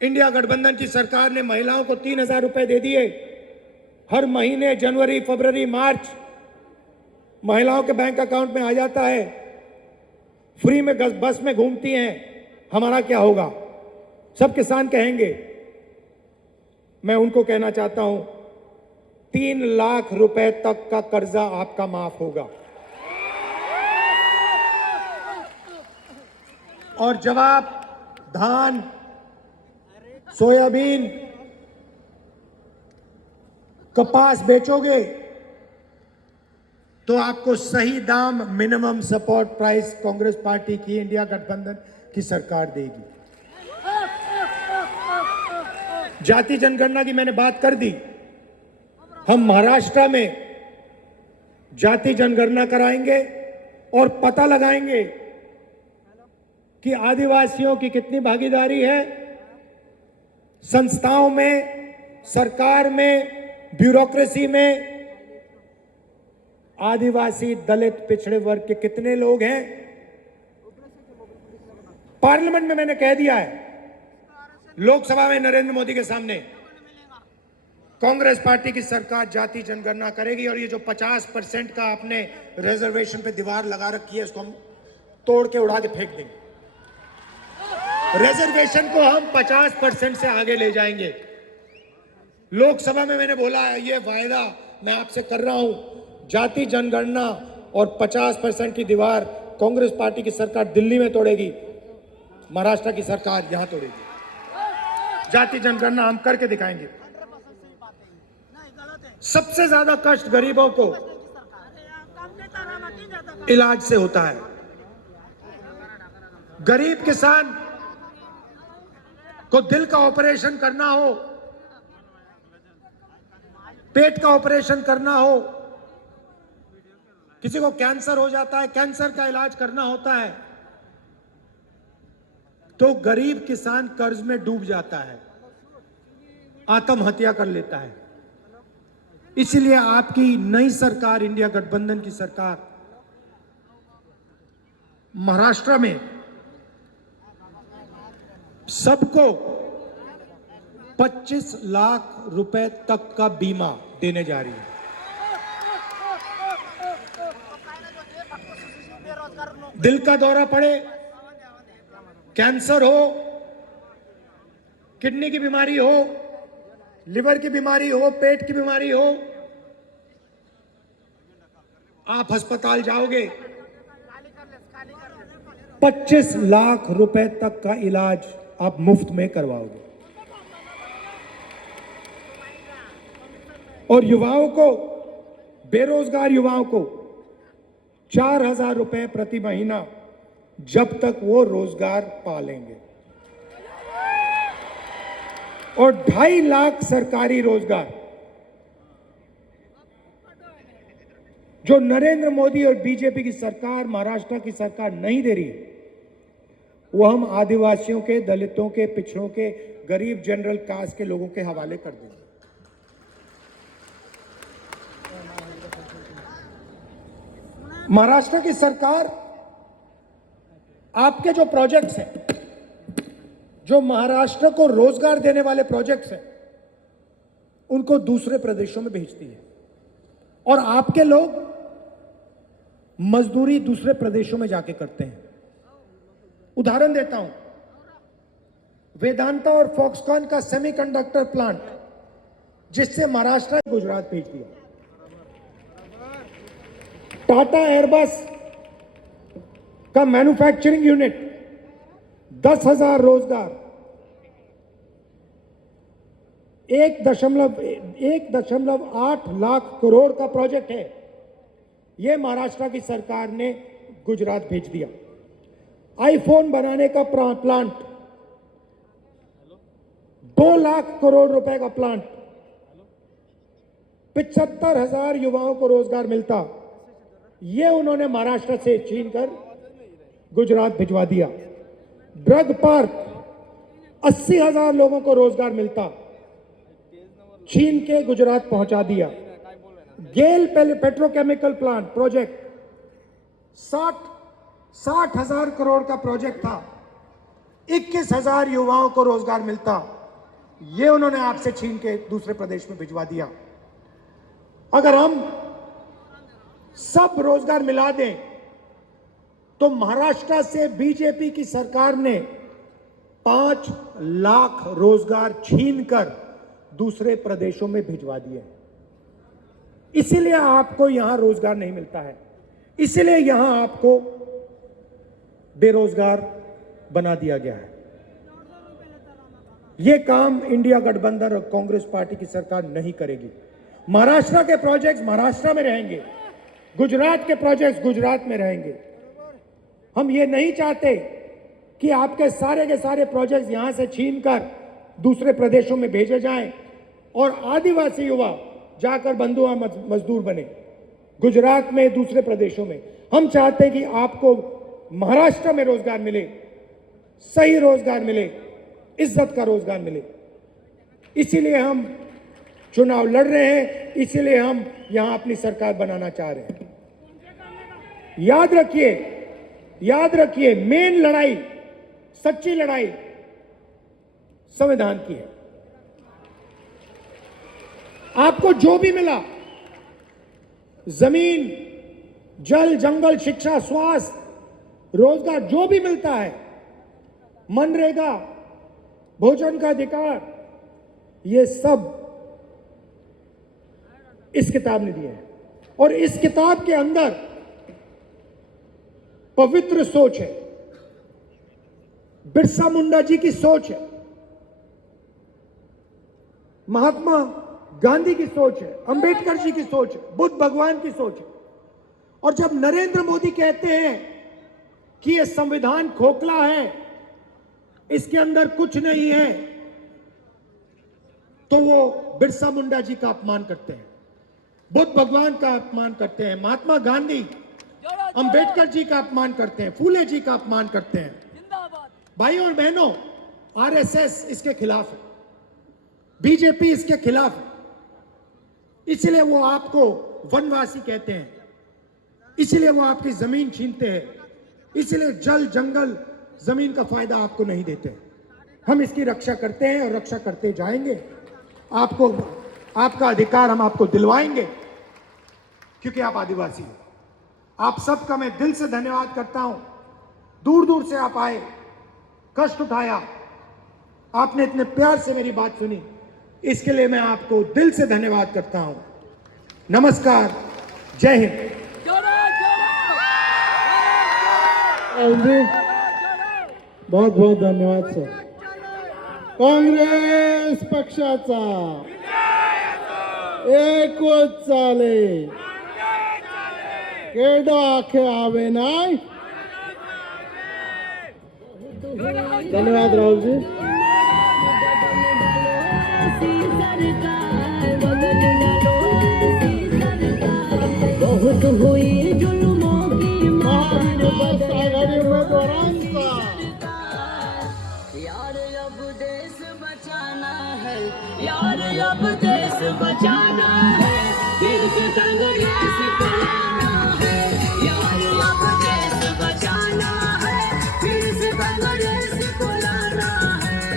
India गठबंधन की सरकार ने महिलाओं को 3,000 रुपए दे दिए। हर महीने जनवरी, फरवरी, मार्च महिलाओं के बैंक अकाउंट में आ जाता है। फ्री में बस में घूमती हैं। हमारा क्या होगा? सब किसान कहेंगे। मैं उनको कहना चाहता हूं, 3 लाख रुपए तक का कर्जा आपका माफ होगा। और जब आप धान, सोयाबीन, कपास बेचोगे तो आपको सही दाम, minimum support price Congress party की, इंडिया गठबंधन की सरकार देगी। जाति जनगणना की मैंने बात कर दी। हम महाराष्ट्र में जाति जनगणना कराएंगे और पता लगाएंगे कि आदिवासियों की कितनी भागीदारी है संस्थाओं में, सरकार में, ब्यूरोक्रेसी में। आदिवासी, दलित, पिछड़े वर्ग के कितने लोग हैं? पार्लियामेंट में मैंने कह दिया है, लोकसभा में नरेंद्र मोदी के सामने, कांग्रेस पार्टी की सरकार जाति जनगणना करेगी और ये जो 50% का आपने रिजर्वेशन पे दीवार लगा रखी है, उसको हम तोड़ के उड़ा के फेंक देंगे। रिजर्वेशन को हम 50% से आगे ले जाएंगे। लोकसभा में मैंने बोला है, ये वायदा मैं आपसे कर रहा हूं, जाति जनगणना और 50% की दीवार कांग्रेस पार्टी की सरकार दिल्ली में तोड़ेगी, महाराष्ट्र की सरकार यहां तोड़ेगी। जाति जनगणना हम करके दिखाएंगे। सबसे ज्यादा कष्ट गरीबों को इलाज से होता है। गरीब किसान को दिल का ऑपरेशन करना हो, पेट का ऑपरेशन करना हो, किसी को कैंसर हो जाता है, कैंसर का इलाज करना होता है, तो गरीब किसान कर्ज में डूब जाता है, आत्महत्या कर लेता है। इसलिए आपकी नई सरकार, इंडिया गठबंधन की सरकार, महाराष्ट्र में सबको 25 लाख रुपए तक का बीमा देने जा रही है। दिल का दौरा पड़े, कैंसर हो, किडनी की बीमारी हो, लिवर की बीमारी हो, पेट की बीमारी हो, आप अस्पताल जाओगे, 25 लाख रुपए तक का इलाज आप मुफ्त में करवाओगे। और युवाओं को, बेरोजगार युवाओं को 4,000 रुपए प्रति महीना, जब तक वो रोजगार पालेंगे। और 2.5 लाख सरकारी रोजगार जो नरेंद्र मोदी और बीजेपी की सरकार, महाराष्ट्र की सरकार नहीं दे रही, वो हम आदिवासियों के, दलितों के, पिछड़ों के, गरीब जनरल कास्ट के लोगों के हवाले कर देंगे। महाराष्ट्र की सरकार आपके जो प्रोजेक्ट्स हैं, जो महाराष्ट्र को रोजगार देने वाले प्रोजेक्ट्स हैं, उनको दूसरे प्रदेशों में भेजती है और आपके लोग मजदूरी दूसरे प्रदेशों में जाके करते हैं। उदाहरण देता हूं, वेदांता और फॉक्सकॉन का सेमीकंडक्टर प्लांट, जिससे महाराष्ट्र ने गुजरात भेज दिया। टाटा एयरबस का मैन्युफैक्चरिंग यूनिट, 10,000 रोजगार, 1.8 लाख करोड़ का प्रोजेक्ट है। यह महाराष्ट्र की सरकार ने गुजरात भेज दिया। आईफोन बनाने का प्लांट, 2 लाख करोड़ रुपए का प्लांट, 75,000 युवाओं को रोजगार मिलता, ये उन्होंने महाराष्ट्र से छीनकर गुजरात भिजवा दिया। ड्रग पार्क, 80,000 लोगों को रोजगार मिलता, छीन के गुजरात पहुंचा दिया। गेल पेट्रोकेमिकल प्लांट प्रोजेक्ट, 60,000 करोड़ का प्रोजेक्ट था, 21,000 युवाओं को रोजगार मिलता, ये उन्होंने आपसे छीन के दूसरे प्रदेश में भिजवा दिया। अगर हम सब रोजगार मिला दें तो महाराष्ट्र से बीजेपी की सरकार ने 5 लाख रोजगार छीनकर दूसरे प्रदेशों में भिजवा दिए। इसीलिए आपको यहां रोजगार नहीं मिलता है, इसीलिए यहां आपको बेरोजगार बना दिया गया है। यह काम इंडिया गठबंधन और कांग्रेस पार्टी की सरकार नहीं करेगी। महाराष्ट्र के प्रोजेक्ट्स महाराष्ट्र में रहेंगे, गुजरात के प्रोजेक्ट्स गुजरात में रहेंगे। हम ये नहीं चाहते कि आपके सारे प्रोजेक्ट्स यहां से छीनकर दूसरे प्रदेशों में भेजे जाएं और आदिवासी युवा जाकर बंधुआ मजदूर बने गुजरात में, दूसरे प्रदेशों में। हम चाहते हैं कि आपको महाराष्ट्र में रोजगार मिले, सही रोजगार मिले, इज्जत का रोजगार मिले। इसीलिए हम चुनाव लड़ रहे हैं, इसीलिए हम यहां अपनी सरकार बनाना चाह रहे हैं। याद रखिए, मेन लड़ाई, सच्ची लड़ाई संविधान की है। आपको जो भी मिला, जमीन, जल, जंगल, शिक्षा, स्वास्थ्य, रोजगार, जो भी मिलता है, मनरेगा, भोजन का अधिकार, ये सब इस किताब ने दिया है। और इस किताब के अंदर पवित्र सोच है, बिरसा मुंडा जी की सोच है, महात्मा गांधी की सोच है, अंबेडकर जी की सोच है, बुद्ध भगवान की सोच है। और जब नरेंद्र मोदी कहते हैं कि यह संविधान खोखला है, इसके अंदर कुछ नहीं है, तो वो बिरसा मुंडा जी का अपमान करते हैं, बुद्ध भगवान का अपमान करते हैं, महात्मा गांधी, अंबेडकर जी का अपमान करते हैं, फूले जी का अपमान करते हैं। भाइयों और बहनों, आरएसएस इसके खिलाफ है, बीजेपी इसके खिलाफ है। इसलिए वो आपको वनवासी कहते हैं, इसलिए वो आपकी जमीन छीनते हैं, इसलिए जल, जंगल, जमीन का फायदा आपको नहीं देते। हम इसकी रक्षा करते हैं और रक्षा करते जाएंगे। आपको आपका अधिकार हम आपको दिलवाएंगे, क्योंकि आप आदिवासी हैं। आप सबका मैं दिल से धन्यवाद करता हूं। दूर दूर से आप आए, कष्ट उठाया, आपने इतने प्यार से मेरी बात सुनी, इसके लिए मैं आपको दिल से धन्यवाद करता हूं। नमस्कार, जय हिंद। बहुत बहुत धन्यवाद सर। काँग्रेस पक्षाचा एकच चाले, केडो आखे आवे नाही। धन्यवाद राहुल जी। बहुत हुई जुल्मों की मार आघाडी उमेदवारांचा। यार अब देश बचाना है, यार अब देश बचाना है, फिर से कांग्रेस को लाना है। यार अब देश बचाना है, फिर से कांग्रेस को लाना है।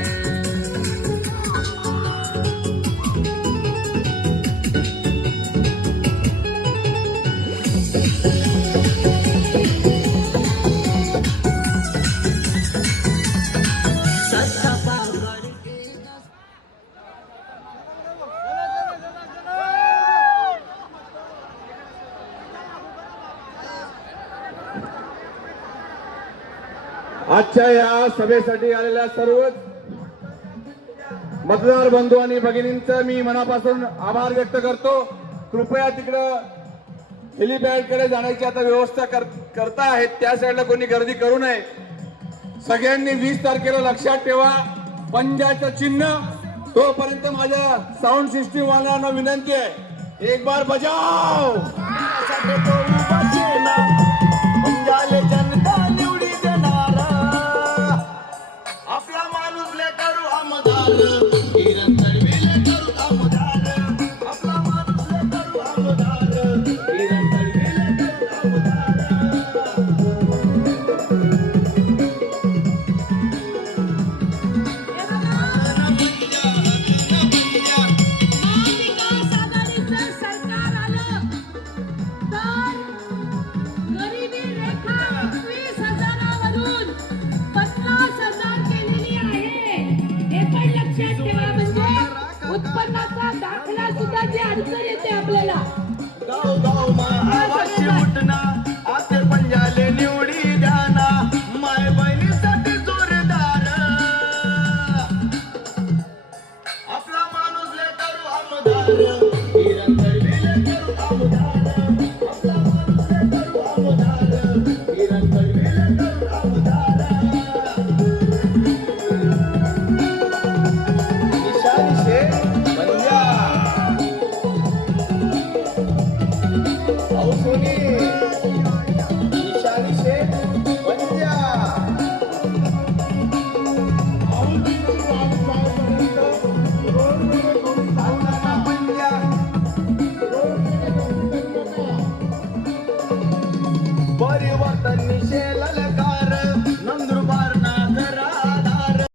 सत्ता पावर के आजच्या या सभेसाठी आलेल्या सर्वच मतदार बंधू आणि भगिनींचं मी मनापासून आभार व्यक्त करतो। कृपया तिकडं हेलिपॅड कडे जाण्याची आता व्यवस्था करता आहेत, त्या साईडला कोणी गर्दी करू नये। सगळ्यांनी 20 तारखेला लक्षात ठेवा, पंजाचं चिन्ह। तोपर्यंत माझ्या साऊंड सिस्टीम वाल्यांना विनंती आहे, एक बार बजाओ। पंजाले जनता निवडी देणार, आपला माणूस ले करू आमदार, किरण तळवीले करू आमदार, आपला माणूस ले करू आमदार, किरण तळवीले करू आमदार। मोठी अडचण येते आपल्याला. गाव गाव आवाजी उठना आते पंजाले निवडी द्याना माय बहिणीसाठी जोरदार आपला माणूस ले करू आमदार हिरण तळविले करू आमदार आपला माणूस ले करू आमदार हिरण तळविले करू आमदार निशानी शेख पंजा सोनी निशानी शेख पंजा परिवर्तन निशेल